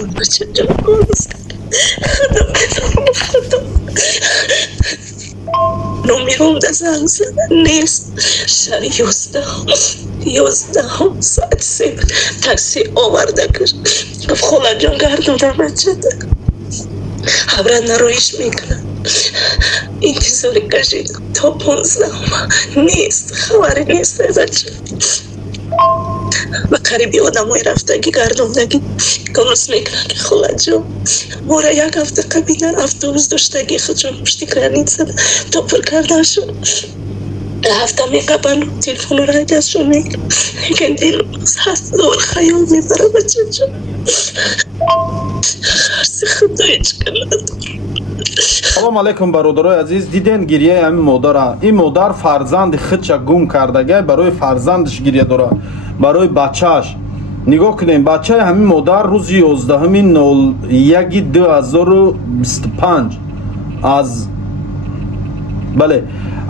بچه جان خدا نمیرم در زنگ زدن نیست. شب 11 ساعت 3 تاکسی آورده کش گفت خلا جان گردوندم بچه ده خبره نرویش میکنم. انتظاری کشیدم تا 15 نیست، خبری نیست بچه. و قریبی آدم های رفتگی گردوندگی کمرس میکنن که خلا جان مورا یک هفته قبیلن اتوبوس داشتگی خود جان پشتی کرنید زده تا پر کردن شد. هفته میقبل تلفن رو رجز شد میگن میگن دل هست دور خیال میبره بچه جان. خرسی خدای چکن ندار. سلام علیکم برادرای عزیز. دیدین گریه همین مادر. این مادر فرزند خودش گم کردگی برای فرزندش گریه داره، برای بچهش. نگاه کنین بچه همین مادر روز 11/01/2025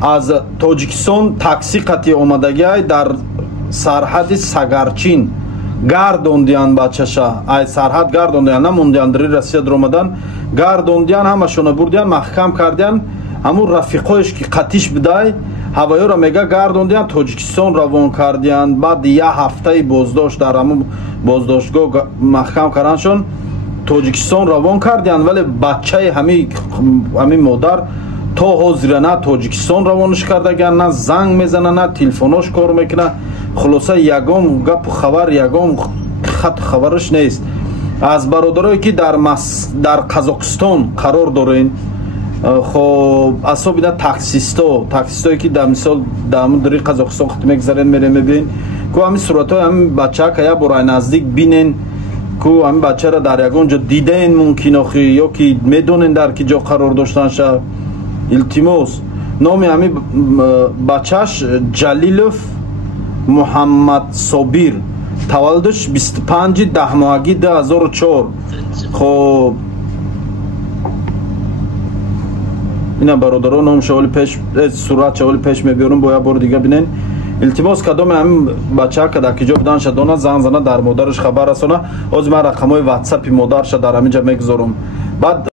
از تاجیکستان تاکسی قطعی آمدگی در سرحد ساگارچین گردوندیان بچه‌شا. ای سرحد گردوندیان، نموندیان در روسیه در اومدن گردوندیان، همشون بردیان محکم کردیان. همون رفیقایش که قطیش بدای هوایی را میگه گردوندیان تاجیکستان روان کردیان. بعد یه هفته بازداشت در همون بازداشتگاه محکم کردنشون تاجیکستان روان کردیان. ولی بچه همین مادر تا حاضر نه تاجیکستان روانش کردگن، نه زنگ میزنه نه تلفنش کار میکنه. خلاصه یگام گپ خبر یگام خط خبرش نیست. از برادرایی که در قزاقستان قرار دارین، خب اصلا بیده تاکسیستایی که در مثال در قزاقستان خط میگذارین میرین میبین که همین صورت های همین بچه که یا برای نزدیک بینین که همین بچه را در یگان جا دیدین ممکن آخی یا که میدونین در که جا قرار داشتن شد. التماس نام همین بچهش جلیلوف محمد صابیر، تولدش 25/10/2004. خب اینا برادران نام شوال پیش صورت شوال پیش میبیارم باید بار دیگه بینین. التماس کدام همین بچه که در کجا بدن شدونه زنگ زنه در مادرش خبر رسونه. از من رقمای واتساپ مادرش در همینجا میگذارم. بعد